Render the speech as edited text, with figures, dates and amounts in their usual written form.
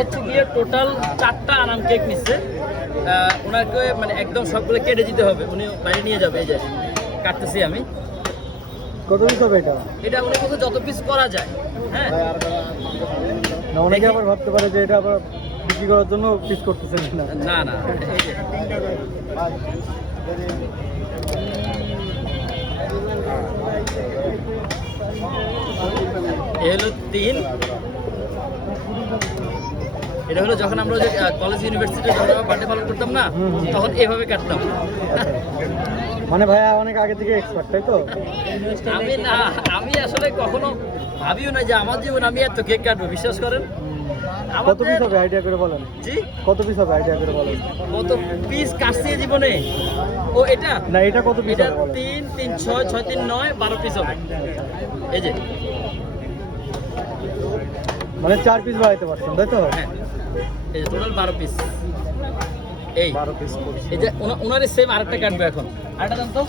হচ্ছে গিয়ে টোটাল 4টা আনাম কেক নিচ্ছে। ওনাকে মানে একদম সবগুলো কেটে দিতে হবে, উনি বাইরে নিয়ে যাবে। এই যে কাটতেছি আমি। কত পিস হবে এটা? এটা উনি বলতে যত পিস করা যায়। হ্যাঁ, না, অনেকে আবার ভাবতে পারে যে এটা আবার বিক্রি করার জন্য পিস করতেছেন না। না না, এই যে এ হলো 3। এটা হলো যখন আমরা যে কলেজ ইউনিভার্সিটি যখন বার্থডে পালন করতাম না, তখন এভাবে কাটতাম। মানে ভাইয়া অনেক আগে থেকে এক্সপার্ট, তাই তো? আমি আসলে কখনো ভাবিও না যে আমার জীবন আমি এত কেক কাটবো, বিশ্বাস করেন। কত পিস হবে আইডিয়া করে বলেন? জি, কত পিস হবে আইডিয়া করে বলেন? কত পিস কাটছি জীবনে? ও এটা না, এটা কত পিস এটা হবে বলেন? 3 3 6 6 3 9 12 পিস হবে। এই যে মানে 4 পিস বাড়াইতে পারছেন, তাই তো? হ্যাঁ, এই যে টোটাল 12 পিস। এই 12 পিস। এই যে ওনারই সেম আরেকটা কাটবে এখন। আরেকটা দাম তো।